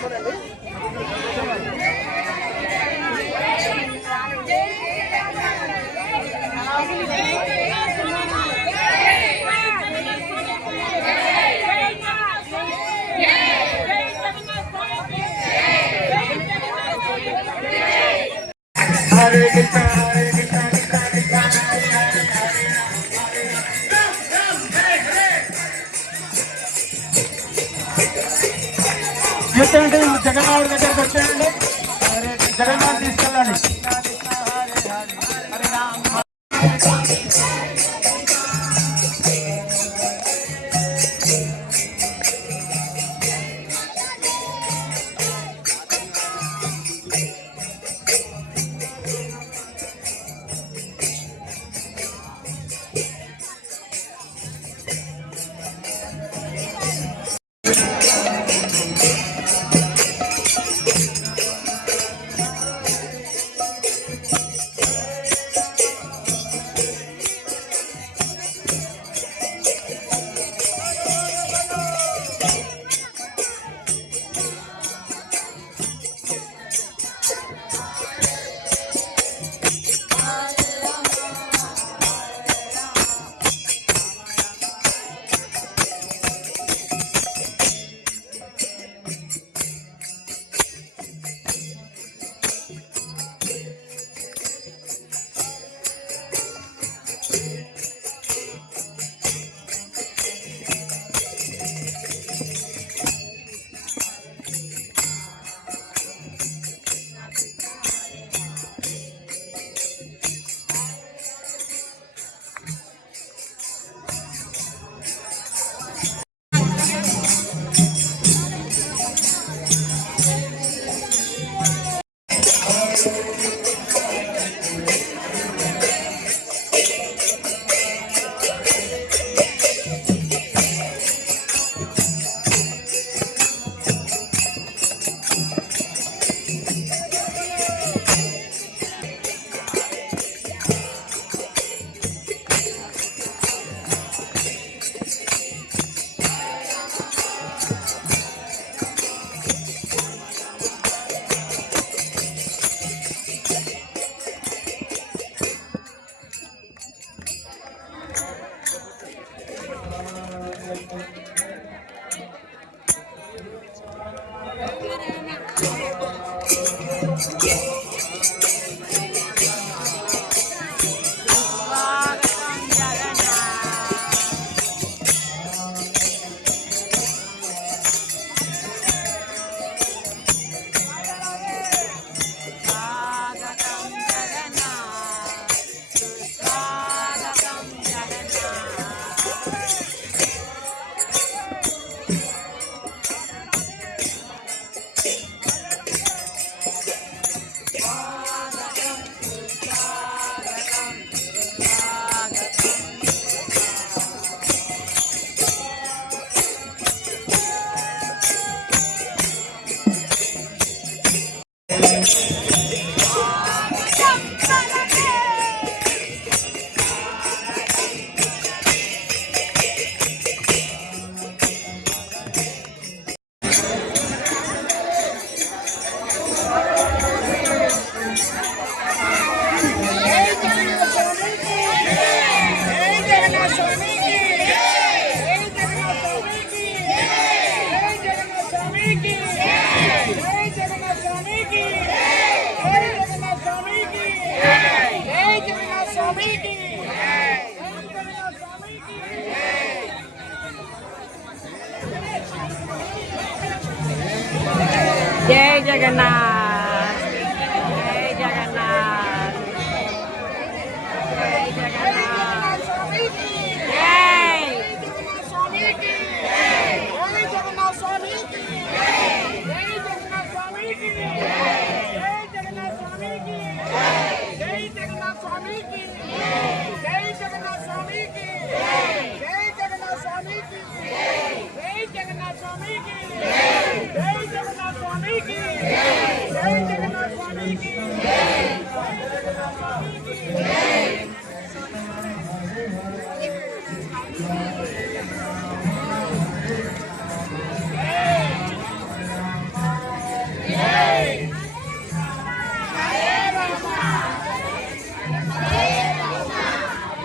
vamos a. Jagannadh దగ్గరికి వచ్చేయండి హరే జగన్నాథ్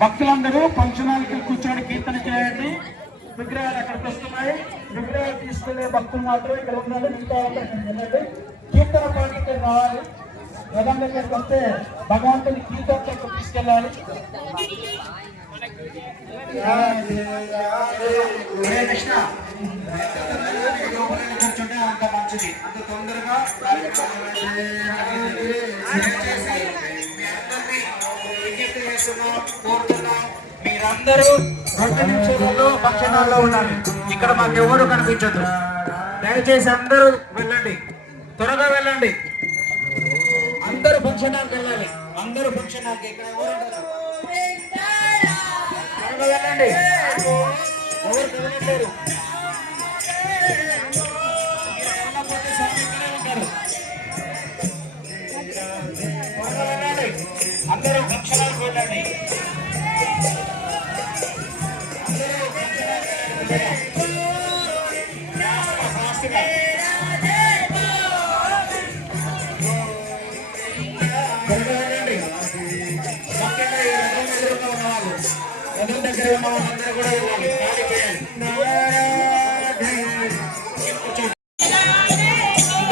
భక్తులందరూ ఫంక్షన్ హాల్కి కూర్చొని కీర్తన చేయండి. విగ్రహాలు అక్కడికి వస్తున్నాయి. విగ్రహాలు తీసుకెళ్ళే భక్తులు మాత్రం ఇక్కడ ఉన్నారు. మిగతా వెళ్ళండి. కీర్తన పాటికి రావాలి. రథం దగ్గరికి వస్తే భగవంతుని కీర్తనతో తీసుకెళ్ళాలి. కృష్ణ. కూర్చుంటే అంత మంచిది. అంత తొందరగా చేస్తున్నాం కోరుతున్నాం. మీరందరూ రెండు నిమిషాలలో ఉండాలి. ఇక్కడ మాకు ఎవరు కనిపించదు దయచేసి అందరూ వెళ్ళండి. త్వరగా వెళ్ళండి. అందరూ ఫంక్షన్ వెళ్ళాలి. అందరూ ఫంక్షన్ ఇక్కడ ఎవరు త్వరగా వెళ్ళండి. ఎవరు కదలట్లేరు? అందరూ ఫంక్షన్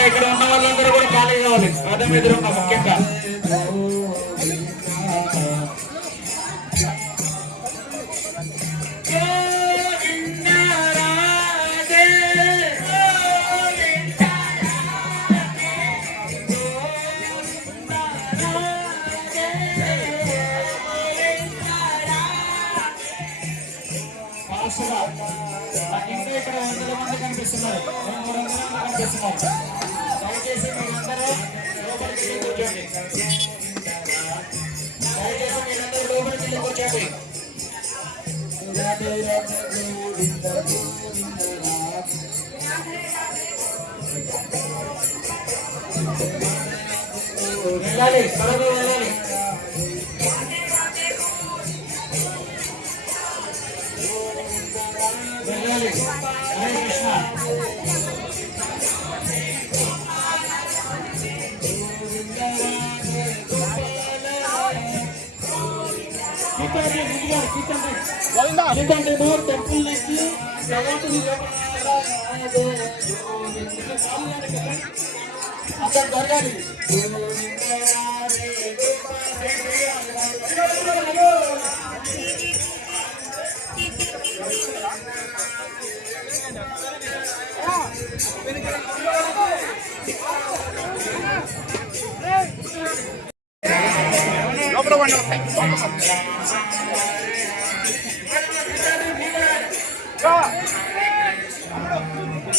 ఇక్కడ ఉన్న వాళ్ళందరూ కూడా ఖాళీ కావాలి. అదే మీద ముఖ్యంగా. వెళ్ళాలి త్వరగా వెళ్ళాలి వెళ్ళాలి హరే కృష్ణ కూర్చోండి, ముందుగా కూర్చోండి. ఎందుకంటే నోరు టెంపుల్ నుంచి భగవంతుని అక్కడ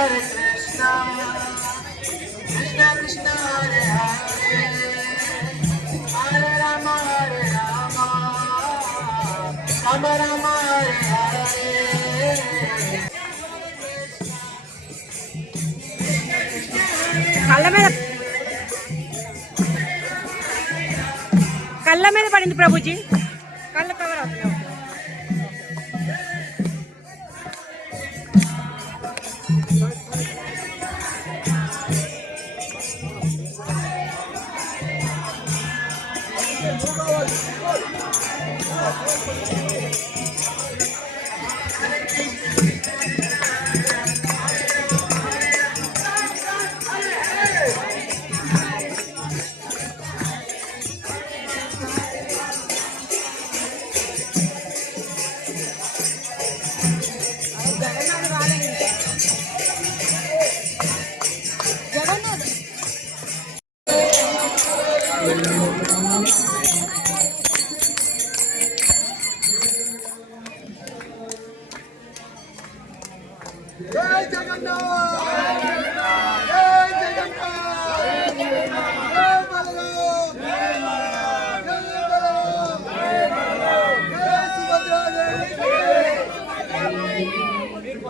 Hare Krishna, Krishna Krishna, Hare Hare, Hare Rama, Hare Rama, Rama Rama, Hare Hare. కళ్ళ మీద కళ్ళ మీద పడింది ప్రభుజీ కళ్ళు కవర్ అవుతుంది జై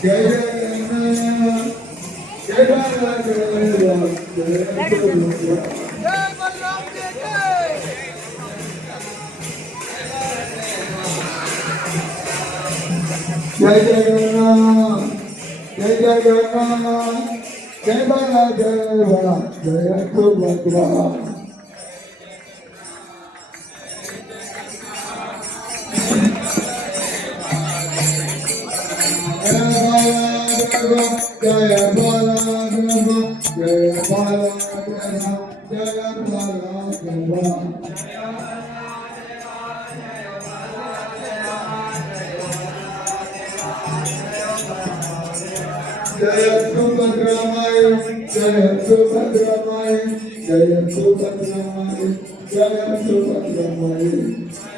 జయ జై జయ జై జయ జై బలరామ జై జై జయ బల జయ Subhadra Jaya Subhadramaya, Jaya Subhadramaya, Jaya Subhadramaya.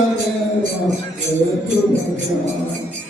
Thank you.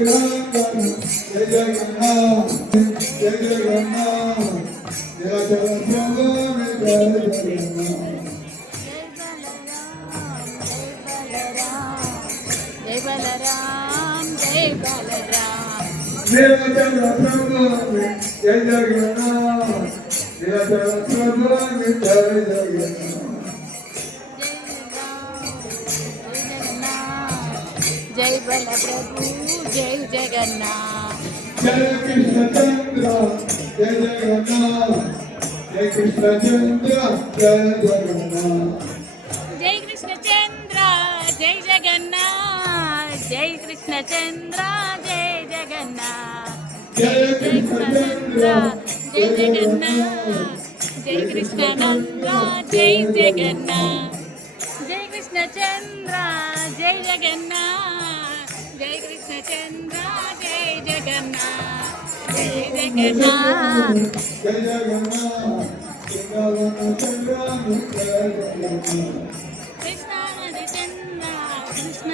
జయ జగన్నాథ దేవకి నందన జయ జగన్నాథ జయ జగన్నాథ బల ప్రభు జై జగన్నా జయ కృష్ణ చంద్ర జయ జగన్నా జయ కృష్ణ చంద్ర జయ జగన్నా జై కృష్ణ చంద్ర జై జగన్నా జై కృష్ణ చంద్ర జయ జగన్నా జయ కృష్ణ చంద్ర జయ జగన్నా జయ కృష్ణ నంద జై జయ కృష్ణ చంద్ర జయ జగన్నా. జై కృష్ణచంద్ర జై జగన్నాథ్ జై జగన్నాథ్ జై జగన్నాథ్ కృష్ణ హరి చంద్ర. కృష్ణ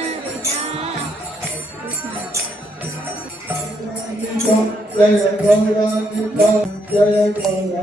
జయ గౌరా జయ గౌరా